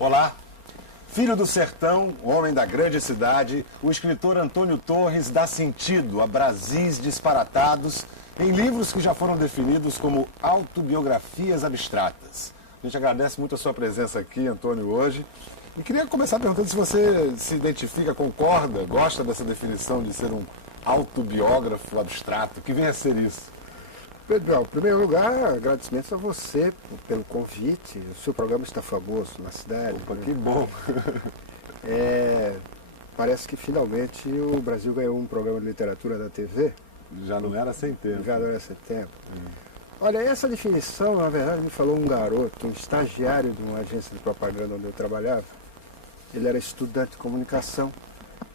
Olá! Filho do sertão, homem da grande cidade, o escritor Antônio Torres dá sentido a Brasis disparatados em livros que já foram definidos como autobiografias abstratas. A gente agradece muito a sua presença aqui, Antônio, hoje. E queria começar perguntando se você se identifica, concorda, gosta dessa definição de ser um autobiógrafo abstrato. Que vem a ser isso? Pedro, em primeiro lugar, agradecimentos a você pelo convite. O seu programa está famoso na cidade. Opa, que bom! Parece que finalmente o Brasil ganhou um programa de literatura da TV. Já não era sem tempo. Já não era sem tempo. Olha, essa definição, na verdade, me falou um garoto, um estagiário de uma agência de propaganda onde eu trabalhava. Ele era estudante de comunicação.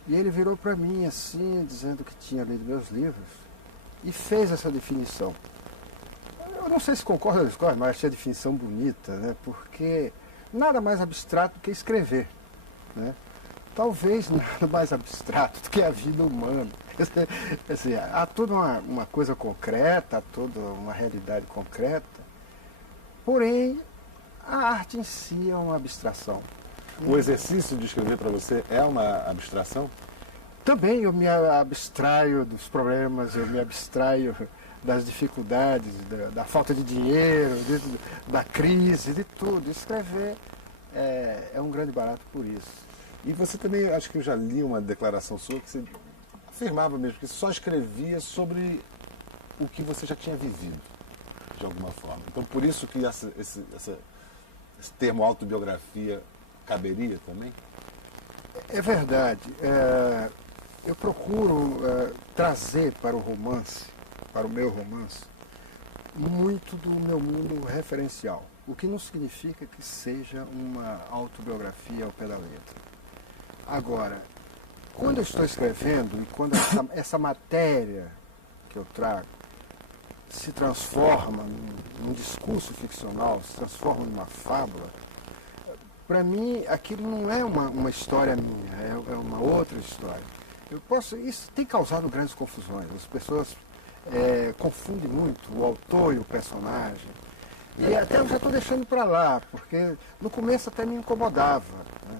E ele virou para mim assim, dizendo que tinha lido meus livros, e fez essa definição. Eu não sei se concorda ou discorda, mas achei a definição bonita, né? Porque nada mais abstrato do que escrever, né? Talvez nada mais abstrato do que a vida humana. Assim, há toda uma coisa concreta, há toda uma realidade concreta, porém a arte em si é uma abstração. O exercício de escrever para você é uma abstração? Também eu me abstraio dos problemas, eu me abstraio das dificuldades, da falta de dinheiro, da crise, de tudo. Escrever é um grande barato por isso. E você também, acho que eu já li uma declaração sua que você afirmava mesmo que só escrevia sobre o que você já tinha vivido, de alguma forma. Então, por isso que esse termo autobiografia caberia também? É verdade. Eu procuro trazer para o romance, para o meu romance, muito do meu mundo referencial. O que não significa que seja uma autobiografia ao pé da letra. Agora, quando eu estou escrevendo e quando essa matéria que eu trago se transforma num discurso ficcional, se transforma numa fábula, para mim aquilo não é uma história minha, é uma outra história. Isso tem causado grandes confusões. As pessoas confundem muito o autor e o personagem. E até eu já estou deixando para lá, porque no começo até me incomodava, né?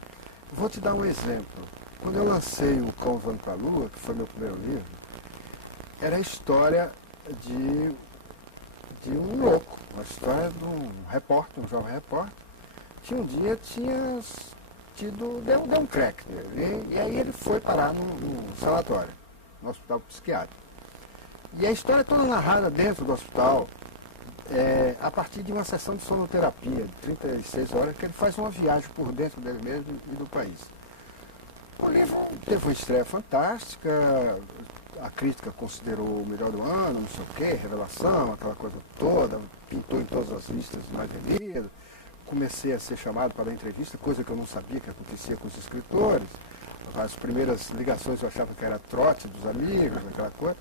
Vou te dar um exemplo. Quando eu lancei o Cão Voando para a Lua, que foi meu primeiro livro, era a história de um louco, uma história de um repórter, um jovem repórter, que um dia deu um crack nele. E aí ele foi parar no sanatório, no hospital psiquiátrico. E a história é toda narrada dentro do hospital, a partir de uma sessão de sonoterapia, de 36 horas, que ele faz uma viagem por dentro dele mesmo e do país. O livro teve uma estreia fantástica, a crítica considerou o melhor do ano, não sei o quê, revelação, aquela coisa toda, pintou em todas as listas de mais vendidas. Comecei a ser chamado para dar entrevista, coisa que eu não sabia que acontecia com os escritores. As primeiras ligações eu achava que era trote dos amigos, aquela coisa.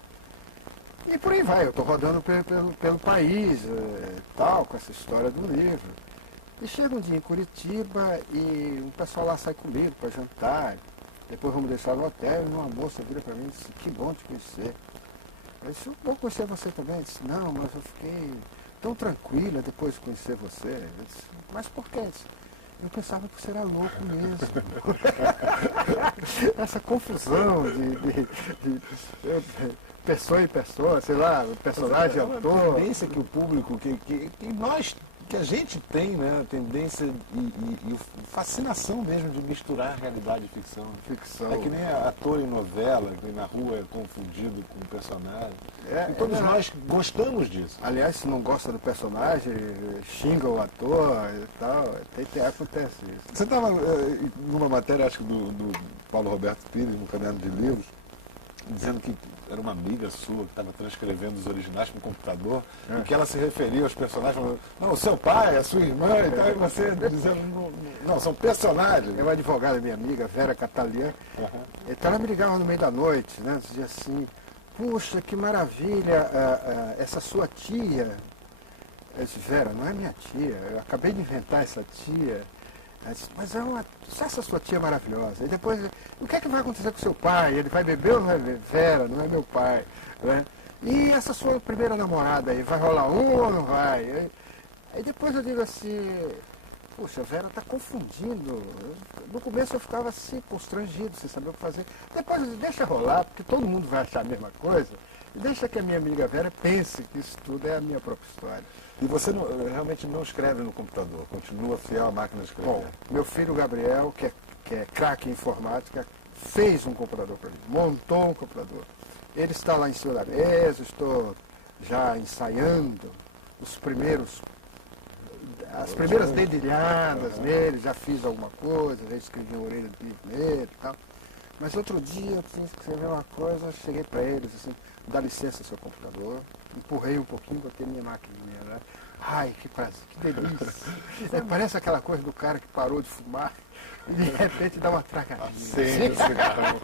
E por aí vai, eu estou rodando pelo país, tal, com essa história do livro. E chega um dia em Curitiba e o pessoal lá sai comigo para jantar. Depois vamos deixar no hotel e uma moça vira para mim e disse, que bom te conhecer. Eu disse, bom conhecer você também. Ele disse, não, mas eu fiquei tão tranquila depois de conhecer você. Eu disse, mas por quê? Eu pensava que você era louco mesmo. Essa confusão de pessoa em pessoa, sei lá, personagem, autor. A tendência que o público, que a gente tem, né? A tendência e fascinação mesmo de misturar realidade e ficção. É que nem ator em novela, que na rua é confundido com o personagem. E todos nós gostamos disso. Aliás, se não gosta do personagem, xinga o ator e tal. Acontece isso. Você estava numa matéria, acho que do Paulo Roberto Pires, no Caderno de Livros, dizendo que era uma amiga sua que estava transcrevendo os originais com o computador, e que ela se referia aos personagens, falando, não, o seu pai, a sua irmã e tal, e você dizendo, não, são personagens. É uma advogada, minha amiga, Vera Catalian, então ela me ligava no meio da noite, né, dizia assim, puxa, que maravilha, essa sua tia. Eu disse, Vera, não é minha tia, eu acabei de inventar essa tia. Ela disse, mas só essa sua tia maravilhosa. E depois, o que é que vai acontecer com seu pai? Ele vai beber ou não vai beber? Vera, não é meu pai. Né? E essa sua primeira namorada aí, vai rolar um ou não vai? Aí depois eu digo assim, poxa, a Vera está confundindo. No começo eu ficava assim, constrangido, sem saber o que fazer. Depois eu disse, deixa rolar, porque todo mundo vai achar a mesma coisa. E deixa que a minha amiga Vera pense que isso tudo é a minha própria história. E você realmente não escreve no computador, continua fiel à máquina de escrever? Bom, meu filho Gabriel, que é craque em informática, fez um computador para mim, montou um computador. Ele está lá em cima da mesa, estou já ensaiando as primeiras dedilhadas nele, já fiz alguma coisa, já escrevi a orelha do livro nele e tal. Mas outro dia eu tinha que escrever uma coisa, eu cheguei para eles assim, dá licença seu computador, empurrei um pouquinho, botei minha maquininha, né? Ai, que prazer, que delícia. Parece aquela coisa do cara que parou de fumar e de repente dá uma tragadinha. Acende o cigarro.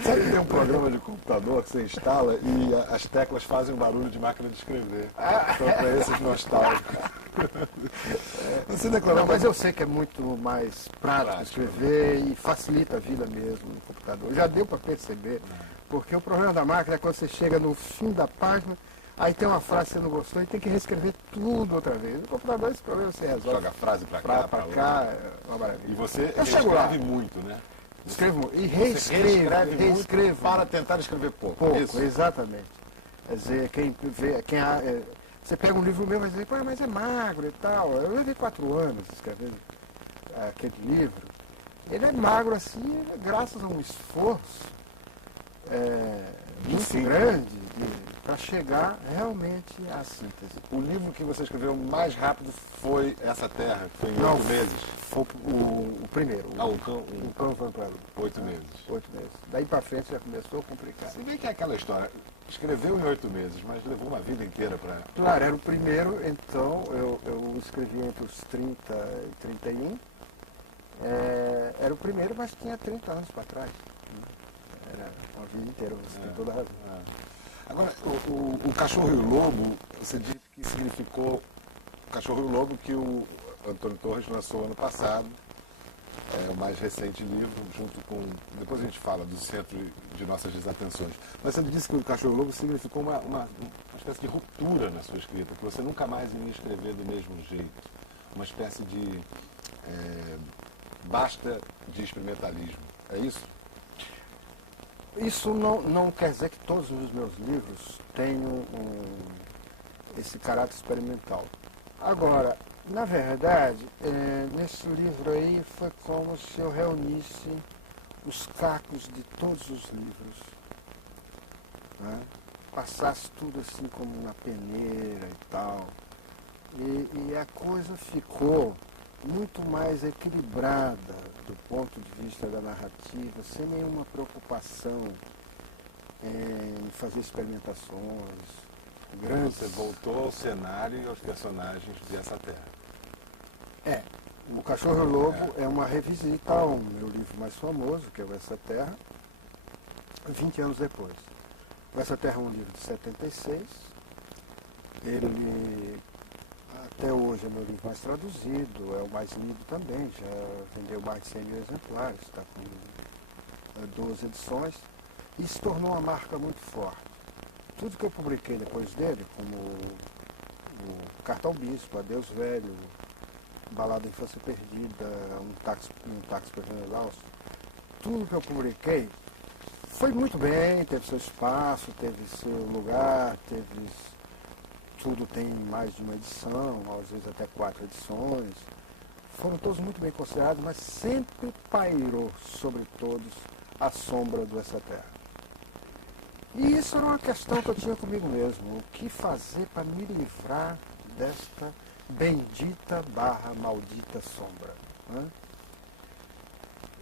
Sabe que tem um programa de computador que você instala e as teclas fazem um barulho de máquina de escrever. Então, para esses nostálgicos. Você declarou... Não, mas eu sei que é muito mais prático escrever e facilita a vida mesmo no computador. Já deu para perceber, porque o problema da máquina é quando você chega no fim da página, aí tem uma frase que você não gostou e tem que reescrever tudo outra vez. No computador esse problema você resolve. Joga a frase para cá, para cá, é uma maravilha. E você eu escreve muito, né? Escrevo e reescrevo para tentar escrever pouco. Pouco, isso? Exatamente. Quer dizer, você pega um livro meu e vai dizer, mas é magro e tal. Eu levei 4 anos escrevendo aquele livro. Ele é magro assim, graças a um esforço muito grande para chegar realmente à síntese. O livro que você escreveu mais rápido foi Essa Terra, que foi em 8 meses? Foi o primeiro. O Cão foi para 8 meses. 8 meses. Daí para frente já começou a complicar. Você vê que é aquela história, escreveu em 8 meses, mas levou uma vida inteira para... Claro, era o primeiro, então eu escrevi entre os 30 e 31. Era o primeiro, mas tinha 30 anos para trás. Era uma vida inteira, você tem toda a razão. Agora, o Cachorro e o Lobo, você disse que significou o Cachorro e o Lobo que o Antônio Torres lançou ano passado, o mais recente livro, junto com... Depois a gente fala do centro de nossas desatenções. Mas você disse que o Cachorro e o Lobo significou uma espécie de ruptura na sua escrita, que você nunca mais iria escrever do mesmo jeito. Uma espécie de... basta de experimentalismo. É isso? Isso não quer dizer que todos os meus livros tenham esse caráter experimental. Agora, na verdade, nesse livro aí foi como se eu reunisse os cacos de todos os livros, né? Passasse tudo assim como uma peneira e tal. E a coisa ficou muito mais equilibrada do ponto de vista da narrativa, sem nenhuma preocupação em fazer experimentações grandes. Você voltou ao cenário e aos personagens de Essa Terra. O Cachorro e o Lobo é uma revisita ao meu livro mais famoso, que é o Essa Terra, 20 anos depois. O Essa Terra é um livro de 76, ele até hoje é meu livro mais traduzido, é o mais lido também, já vendeu mais de 100 mil exemplares, está com 12 edições, e se tornou uma marca muito forte. Tudo que eu publiquei depois dele, como o Carta ao Bispo, Adeus Velho, Balada da Infância Perdida, um táxi para General, tudo que eu publiquei foi muito bem, teve seu espaço, teve seu lugar, tudo tem mais de uma edição, às vezes até 4 edições. Foram todos muito bem considerados, mas sempre pairou sobre todos a sombra do Essa Terra. E isso era uma questão que eu tinha comigo mesmo. O que fazer para me livrar desta bendita / maldita sombra? Né?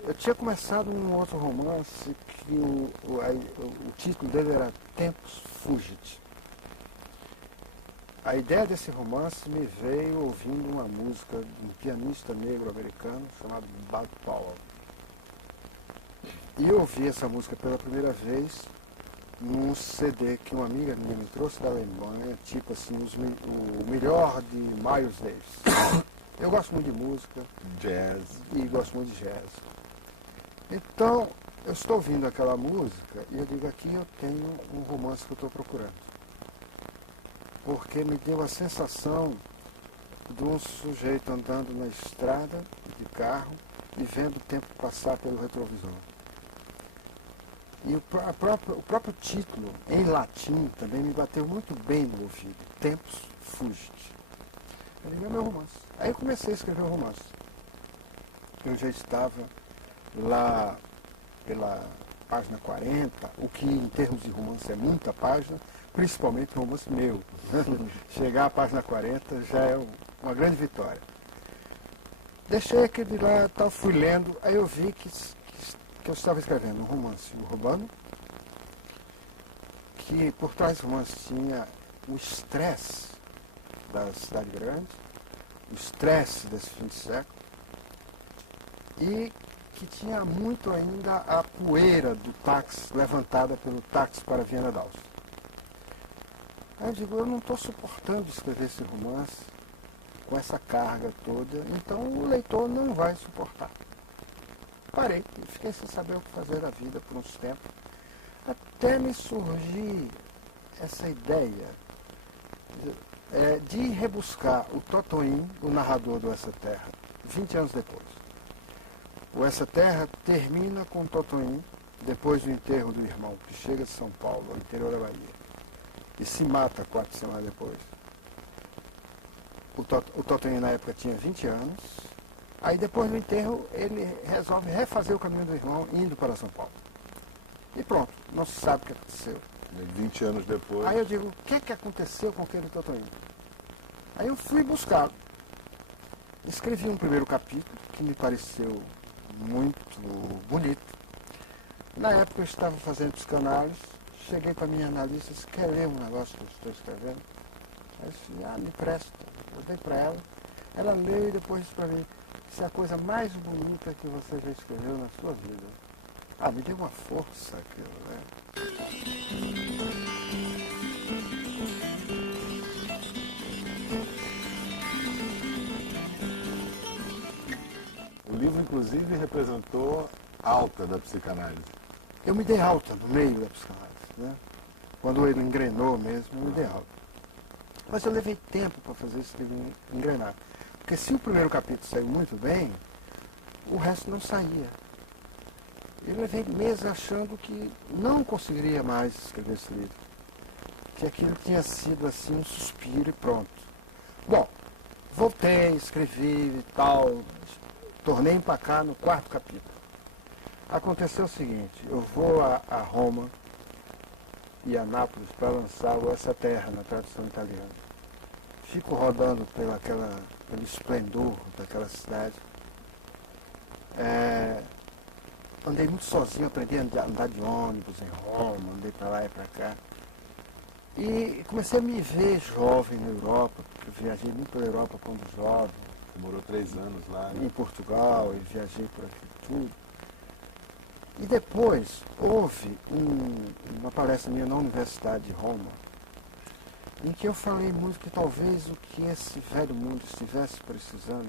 Eu tinha começado um outro romance que o título dele era Tempus Fugit. A ideia desse romance me veio ouvindo uma música de um pianista negro americano chamado Bud Powell. E eu ouvi essa música pela primeira vez num CD que uma amiga minha me trouxe da Alemanha, tipo assim, o melhor de Miles Davis. Eu gosto muito de música. Jazz. E gosto muito de jazz. Então, eu estou ouvindo aquela música e eu digo, aqui eu tenho um romance que eu estou procurando. Porque me deu a sensação de um sujeito andando na estrada de carro e vendo o tempo passar pelo retrovisor. E o próprio título, em latim, também me bateu muito bem no ouvido. Tempus Fugit. Eu digo, é meu romance. Aí eu comecei a escrever um romance. Eu já estava lá pela página 40, o que em termos de romance é muita página, principalmente um romance meu. Chegar à página 40 já é uma grande vitória. Deixei aquele lá, tal, fui lendo, aí eu vi que eu estava escrevendo um romance urbano, que por trás do romance tinha o estresse da cidade grande, o estresse desse fim de século, e que tinha muito ainda a poeira do táxi, levantada pelo táxi para Viana d'Austria. Aí eu digo, eu não estou suportando escrever esse romance com essa carga toda, então o leitor não vai suportar. Parei e fiquei sem saber o que fazer da vida por uns tempos, até me surgir essa ideia de rebuscar o Totoim, o narrador do Essa Terra, 20 anos depois. O Essa Terra termina com o Totoim, depois do enterro do irmão, que chega de São Paulo, ao interior da Bahia, e se mata 4 semanas depois. O Totoim, na época, tinha 20 anos. Aí, depois do enterro, ele resolve refazer o caminho do irmão, indo para São Paulo. E pronto, não se sabe o que aconteceu. 20 anos depois. Aí eu digo, o que aconteceu com aquele Totoim? Aí eu fui buscar. Escrevi um primeiro capítulo, que me pareceu muito bonito. Na época eu estava fazendo psicanálise, cheguei para a minha analista e disse, quer ler um negócio que eu estou escrevendo? Aí eu disse, me presta. Eu dei para ela, ela leu e depois disse para mim, isso é a coisa mais bonita que você já escreveu na sua vida. Me deu uma força aquilo, né? O livro, inclusive, representou alta da psicanálise. Eu me dei alta no meio da psicanálise, né? Quando ele engrenou mesmo, eu me dei alta. Mas eu levei tempo para fazer esse livro engrenar. Porque se o primeiro capítulo saiu muito bem, o resto não saía. Eu levei meses achando que não conseguiria mais escrever esse livro. Que aquilo tinha sido assim um suspiro e pronto. Bom, voltei, escrevi e tal, tornei a empacar no 4º capítulo. Aconteceu o seguinte, eu vou a Roma e a Nápoles para lançar o Essa Terra, na tradução italiana. Fico rodando pelo esplendor daquela cidade. Andei muito sozinho, aprendi a andar de ônibus em Roma, andei para lá e para cá. E comecei a me ver jovem na Europa, porque eu viajei muito pela Europa quando jovem. Demorou 3 anos lá, né? Em Portugal, e viajei por aqui tudo. E depois houve uma palestra minha na Universidade de Roma, em que eu falei muito que talvez o que esse velho mundo estivesse precisando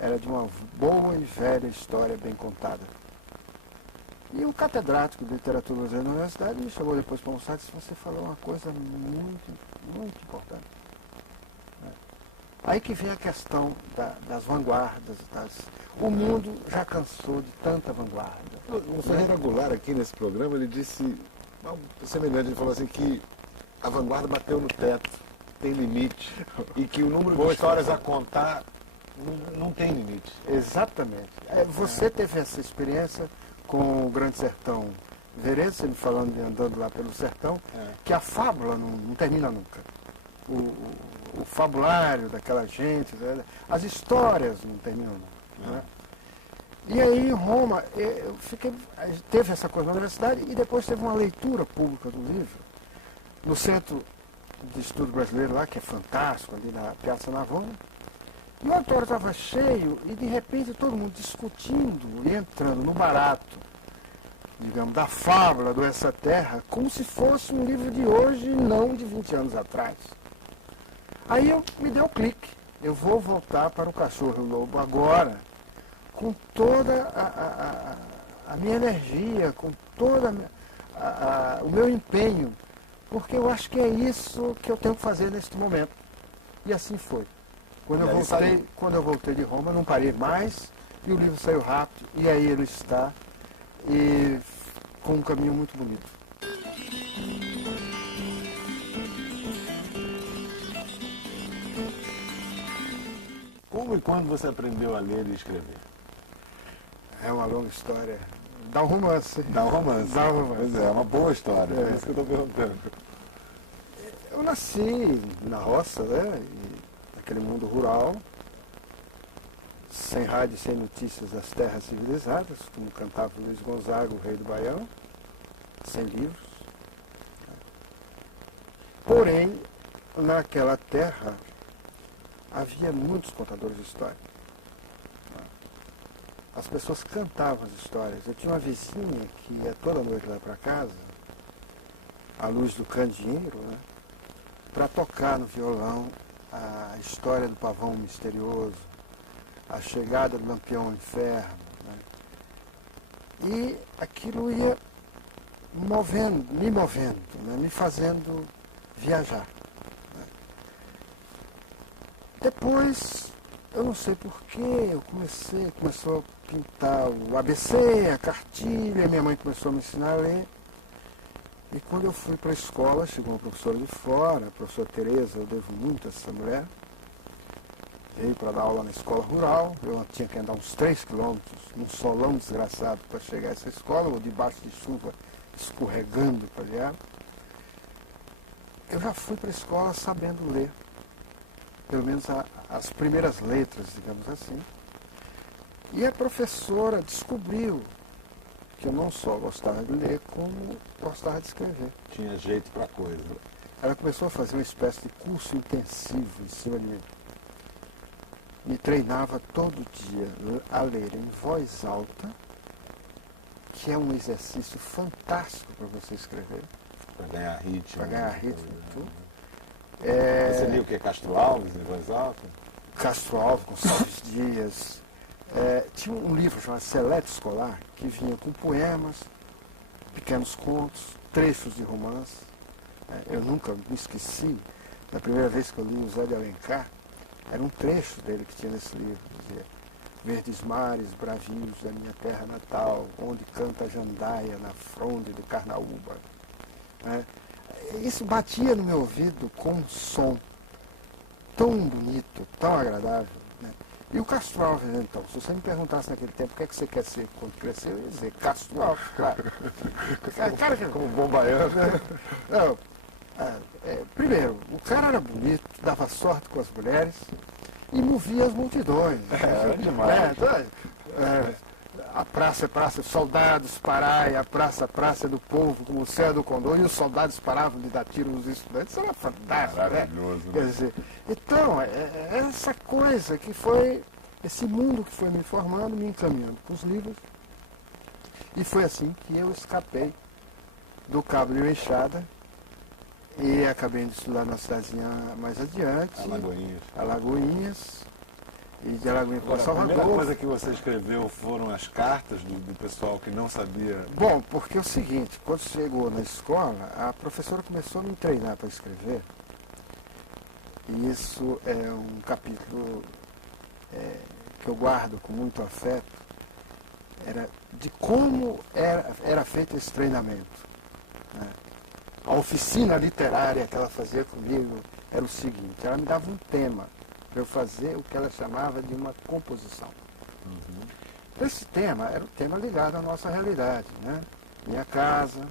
era de uma boa e velha história bem contada. E um catedrático de literatura brasileira na universidade me chamou depois para almoçar e disse, você falou uma coisa muito, muito importante. Aí que vem a questão das vanguardas. O mundo já cansou de tanta vanguarda. O Ferreira Goulart, aqui nesse programa, ele disse, semelhante, ele falou assim que a vanguarda bateu no teto, tem limite, e que o número de histórias a contar não tem limite. Exatamente. Você teve essa experiência com o Grande Sertão Veredas, você me falando de andando lá pelo sertão, que a fábula não termina nunca. O fabulário daquela gente, as histórias não terminam nunca. Né? E aí em Roma, teve essa coisa na universidade e depois teve uma leitura pública do livro, no Centro de Estudo Brasileiro lá, que é fantástico, ali na Piazza Navona. E o auditório estava cheio e de repente todo mundo discutindo e entrando no barato, digamos, da fábula do Essa Terra, como se fosse um livro de hoje e não de 20 anos atrás. Aí me deu um clique. Eu vou voltar para o Cachorro e o Lobo agora, com toda a minha energia, com todo o meu empenho, porque eu acho que é isso que eu tenho que fazer neste momento. E assim foi. Quando eu voltei de Roma, não parei mais, e o livro saiu rápido, e aí ele está, e com um caminho muito bonito. Como e quando você aprendeu a ler e escrever? É uma longa história. Dá um romance. Dá um romance. Dá um romance. Pois é uma boa história, é isso que eu estou perguntando. Eu nasci na roça, né? Naquele mundo rural, sem rádio, sem notícias das terras civilizadas, como cantava Luiz Gonzaga, o rei do Baião, sem livros. Porém, naquela terra havia muitos contadores de história. As pessoas cantavam as histórias. Eu tinha uma vizinha que ia toda noite lá para casa, à luz do candeeiro, né, para tocar no violão a história do pavão misterioso, a chegada do Lampião ao inferno. Né, e aquilo ia me movendo, né, me fazendo viajar. Né. Depois, eu não sei porquê, começou a pintar o ABC, a cartilha, minha mãe começou a me ensinar a ler. E quando eu fui para a escola, chegou uma professora de fora, a professora Tereza, eu devo muito a essa mulher, veio para dar aula na escola rural, eu tinha que andar uns 3 quilômetros, num solão desgraçado para chegar a essa escola, ou debaixo de chuva, escorregando para ela. Eu já fui para a escola sabendo ler, pelo menos as primeiras letras, digamos assim. E a professora descobriu que eu não só gostava de ler, como gostava de escrever. Tinha jeito para coisa. Ela começou a fazer uma espécie de curso intensivo em cima de mim. Me treinava todo dia a ler em voz alta, que é um exercício fantástico para você escrever. Para ganhar ritmo. Para ganhar ritmo. Tudo. Você lia o que? Castro Alves em voz alta? Castro Alves, Gonçalves Dias. Tinha um livro chamado Seleto Escolar, que vinha com poemas, pequenos contos, trechos de romance. Eu nunca me esqueci, da primeira vez que eu li o Zé de Alencar, era um trecho dele que tinha nesse livro, dizia: verdes mares, bravios da minha terra natal, onde canta a jandaia na fronde do Carnaúba. Isso batia no meu ouvido com um som tão bonito, tão agradável. Né? E o Castro Alves, então, se você me perguntasse naquele tempo o que é que você quer ser quando crescer, eu ia dizer Castro Alves, claro. Cara, como bom baiano. Não, primeiro, o cara era bonito, dava sorte com as mulheres e movia as multidões. Era demais. A praça é praça, soldados parai, a praça do povo, como o céu do condor, e os soldados paravam de dar tiro nos estudantes. Isso era fantástico, maravilhoso, né? Quer dizer, então, essa coisa que foi, esse mundo que foi me formando, me encaminhando para os livros, e foi assim que eu escapei do Cabo de Enxada e acabei de estudar na cidadezinha mais adiante, Alagoinhas. E de Alagoinhas para Salvador. A primeira coisa que você escreveu foram as cartas do pessoal que não sabia? Bom, porque é o seguinte, quando chegou na escola, a professora começou a me treinar para escrever. E isso é um capítulo que eu guardo com muito afeto, era de como era feito esse treinamento. Né? A oficina literária que ela fazia comigo era o seguinte: ela me dava um tema para eu fazer o que ela chamava de uma composição. Esse tema era o tema ligado à nossa realidade, né? Minha casa,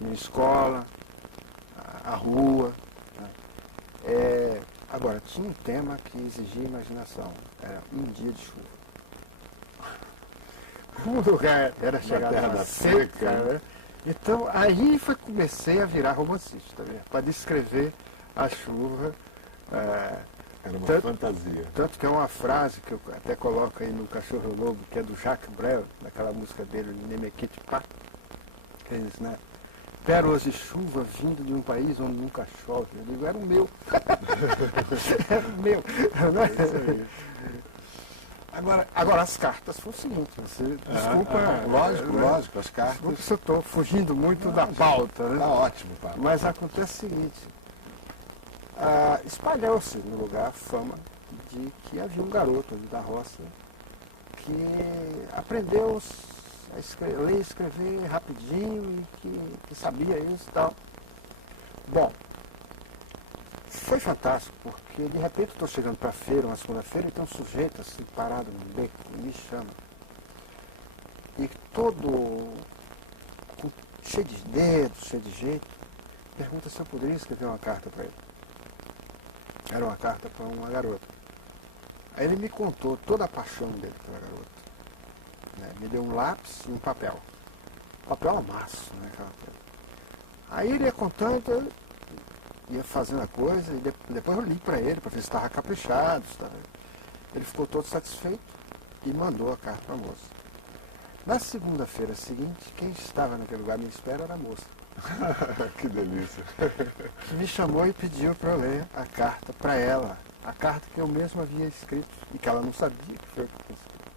minha escola, a rua. Né? Agora, tinha um tema que exigia imaginação, era um dia de chuva. O lugar era chegada seca, né? Então, aí comecei a virar romancista, né? Para descrever a chuva. Era uma fantasia. Tanto que é uma frase que eu até coloco aí no Cachorro Lobo, que é do Jacques Brel, naquela música dele, Nemequete Pá, que diz, né? Pérolas de chuva vindo de um país onde nunca chove. Eu digo, era o meu. Era o meu. Agora, as cartas foi o seguinte, você, desculpa... Lógico, as cartas... Desculpa se eu estou fugindo muito da pauta, né? Tá ótimo, Pablo. Mas acontece o seguinte, espalhou-se no lugar a fama de que havia um garoto ali da roça que aprendeu a ler e escrever rapidinho e que sabia isso e tal. Bom, foi fantástico, porque de repente estou chegando para a feira, uma segunda-feira, e tem um sujeito assim parado no beco e me chama. E todo cheio de dedos, cheio de jeito, pergunta se eu poderia escrever uma carta para ele. Era uma carta para uma garota. Aí ele me contou toda a paixão dele pela garota. Né? Me deu um lápis e um papel. Papel amasso, né? Aí ele ia contando, ia fazendo a coisa, e depois eu li para ele, para ver se estava caprichado. Ele ficou todo satisfeito e mandou a carta para a moça. Na segunda-feira seguinte, quem estava naquele lugar à minha espera era a moça. Que delícia. Que me chamou e pediu para eu ler a carta para ela. A carta que eu mesmo havia escrito e que ela não sabia que foi o que eu tinha escrito.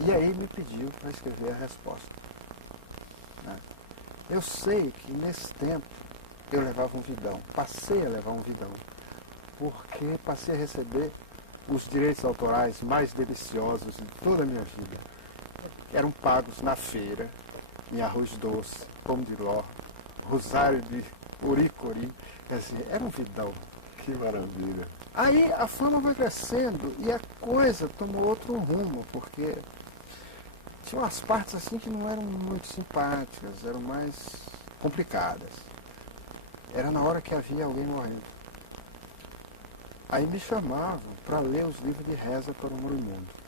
E aí me pediu para escrever a resposta. Né? Eu sei que nesse tempo eu levava um vidão. Passei a levar um vidão. Porque passei a receber os direitos autorais mais deliciosos de toda a minha vida. Eram pagos na feira, em arroz doce, pão de ló, rosário de uricori. Quer dizer, era um vidão. Que maravilha. Aí a fama foi crescendo e a coisa tomou outro rumo, porque tinha umas partes assim que não eram muito simpáticas, eram mais complicadas. Era na hora que havia alguém morrendo. Aí me chamavam para ler os livros de reza para o moribundo.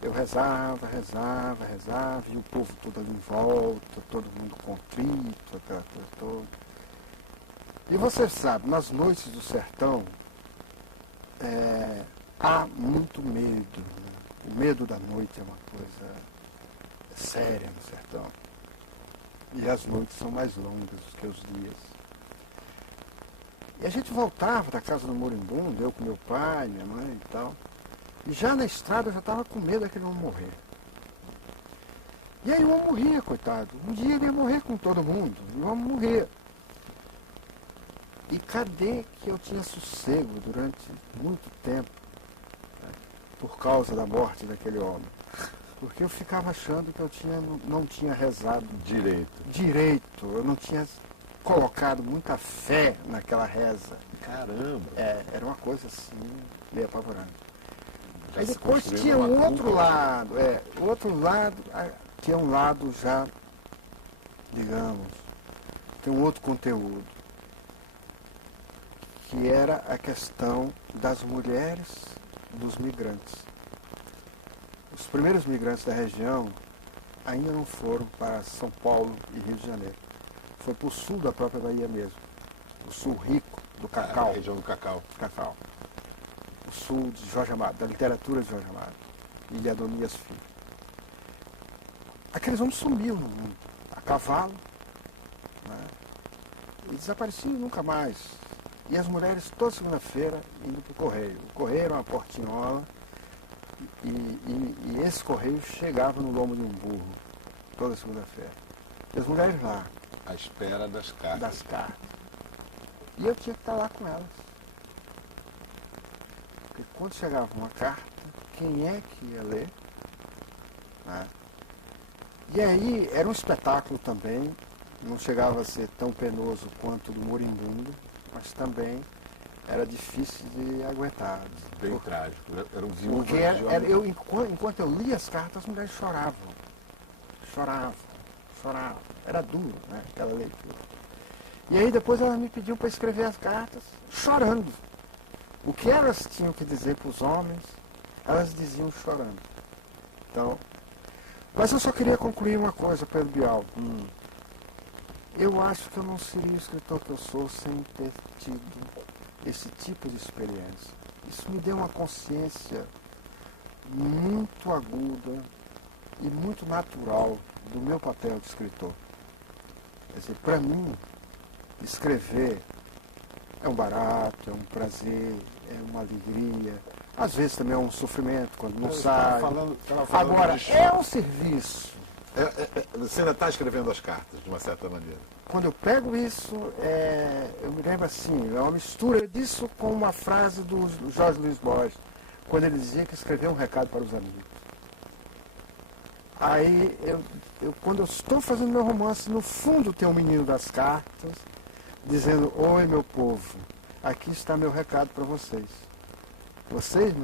Eu rezava, e o povo todo ali em volta, todo mundo contrito, aquela coisa toda. E você sabe, nas noites do sertão, há muito medo. Né? O medo da noite é uma coisa séria no sertão. E as noites são mais longas do que os dias. E a gente voltava da casa do moribundo, eu com meu pai, minha mãe e tal. E já na estrada eu já estava com medo daquele homem morrer. E aí o homem morria, coitado. Um dia ele ia morrer com todo mundo. E o homem morria. E cadê que eu tinha sossego durante muito tempo, né, por causa da morte daquele homem? Porque eu ficava achando que eu não tinha rezado direito. Eu não tinha colocado muita fé naquela reza. Caramba! Era uma coisa assim, meio apavorante. Aí depois tinha um outro lado, o outro lado, tinha um lado já, digamos, tem um outro conteúdo, que era a questão das mulheres dos migrantes. Os primeiros migrantes da região ainda não foram para São Paulo e Rio de Janeiro. Foi para o sul da própria Bahia mesmo, o sul rico do cacau. A região do cacau. O sul de Jorge Amado, da literatura de Jorge Amado e de Adonias Filho. Aqueles homens sumiam no mundo, a cavalo, né? E desapareciam nunca mais. E as mulheres toda segunda-feira indo para o correio. O correio era uma portinhola e esse correio chegava no lombo de um burro toda segunda-feira. E as mulheres lá. À espera das cartas. Das cartas. E eu tinha que estar lá com elas. Porque quando chegava uma carta, quem é que ia ler? Né? E aí era um espetáculo também, não chegava a ser tão penoso quanto o do moribundo, mas também era difícil de aguentar. Bem trágico, era um viúvo. Porque enquanto eu lia as cartas, as mulheres choravam. Era duro, né, aquela leitura. E aí depois elas me pediam para escrever as cartas, chorando. O que elas tinham que dizer para os homens, elas diziam chorando. Então, mas eu só queria concluir uma coisa, Pedro Bial. Eu acho que eu não seria o escritor que eu sou sem ter tido esse tipo de experiência. Isso me deu uma consciência muito aguda e muito natural do meu papel de escritor. Quer dizer, para mim, escrever é um barato, é um prazer, é uma alegria. Às vezes também é um sofrimento quando não sai. Agora, é um serviço. Você ainda está escrevendo as cartas, de uma certa maneira. Quando eu pego isso, eu me lembro assim, é uma mistura disso com uma frase do Jorge Luiz Borges, quando ele dizia que escreveu um recado para os amigos. Aí, quando eu estou fazendo meu romance, no fundo tem um menino das cartas, dizendo: oi, meu povo, aqui está meu recado para vocês. Vocês,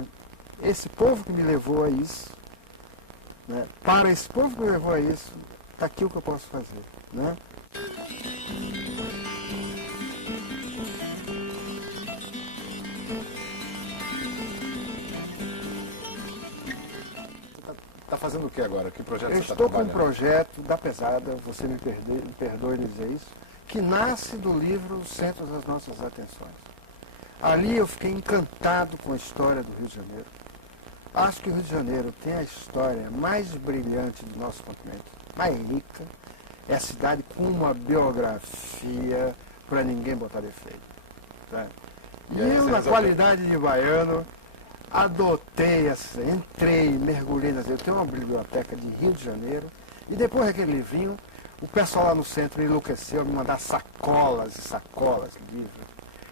esse povo que me levou a isso, né, para esse povo que me levou a isso, está aqui o que eu posso fazer. Né? Está fazendo o que agora? Que projeto Eu você está estou com um trabalhando? projeto da Pesada, você me perdoe dizer isso, que nasce do livro Centro das Nossas Atenções. Ali eu fiquei encantado com a história do Rio de Janeiro. Acho que o Rio de Janeiro tem a história mais brilhante do nosso continente, mais rica. É a cidade com uma biografia para ninguém botar defeito. Tá? E eu, na qualidade de baiano, adotei, entrei, mergulhei nas... Eu tenho uma biblioteca de Rio de Janeiro, e depois daquele livrinho, o pessoal lá no centro enlouqueceu a me mandar sacolas e sacolas de livros,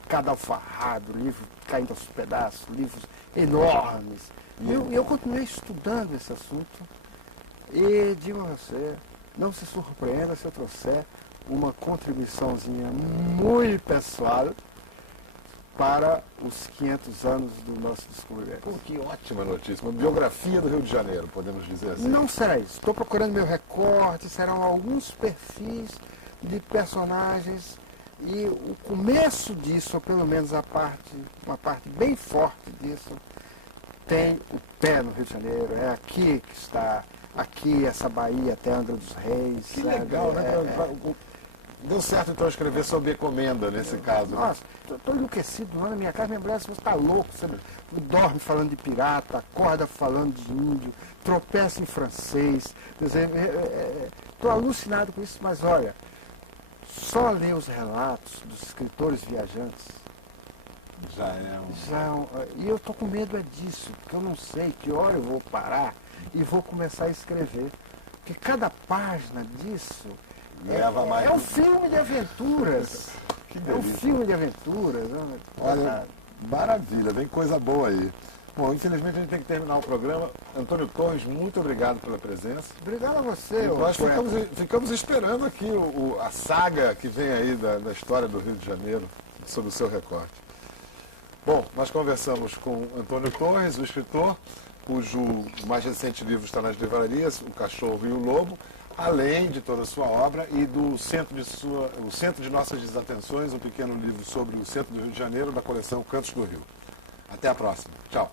cada alfarrado, livro caindo aos pedaços, livros enormes. E eu continuei estudando esse assunto, e digo a você, não se surpreenda se eu trouxer uma contribuiçãozinha muito pessoal para os 500 anos do nosso descobrimento. Pô, que ótima notícia. Uma biografia do Rio de Janeiro, podemos dizer assim. Não será isso. Estou procurando meu recorte, serão alguns perfis de personagens e o começo disso, ou pelo menos uma parte bem forte disso, tem o pé no Rio de Janeiro. É aqui que está, aqui essa Bahia até Angra dos Reis. Que sabe? legal, né? Deu certo então escrever sob encomenda nesse caso. Nossa, estou enlouquecido lá na minha casa, minha mulher, você está louco, você dorme falando de pirata, acorda falando de índio, tropeça em francês. Quer dizer, estou alucinado com isso, mas olha, só ler os relatos dos escritores viajantes. E eu estou com medo disso, porque eu não sei que hora eu vou parar e vou começar a escrever. Porque cada página disso é um filme de aventuras. É um filme de aventuras. Né? Olha, maravilha, vem coisa boa aí. Bom, infelizmente a gente tem que terminar o programa. Antônio Torres, muito obrigado pela presença. Obrigado a você. Nós ficamos esperando aqui a saga que vem aí da história do Rio de Janeiro, sob o seu recorte. Bom, nós conversamos com Antônio Torres, o escritor, cujo mais recente livro está nas livrarias, O Cachorro e o Lobo, além de toda a sua obra e do Centro de Nossas Desatenções, um pequeno livro sobre o centro do Rio de Janeiro, da coleção Cantos do Rio. Até a próxima. Tchau.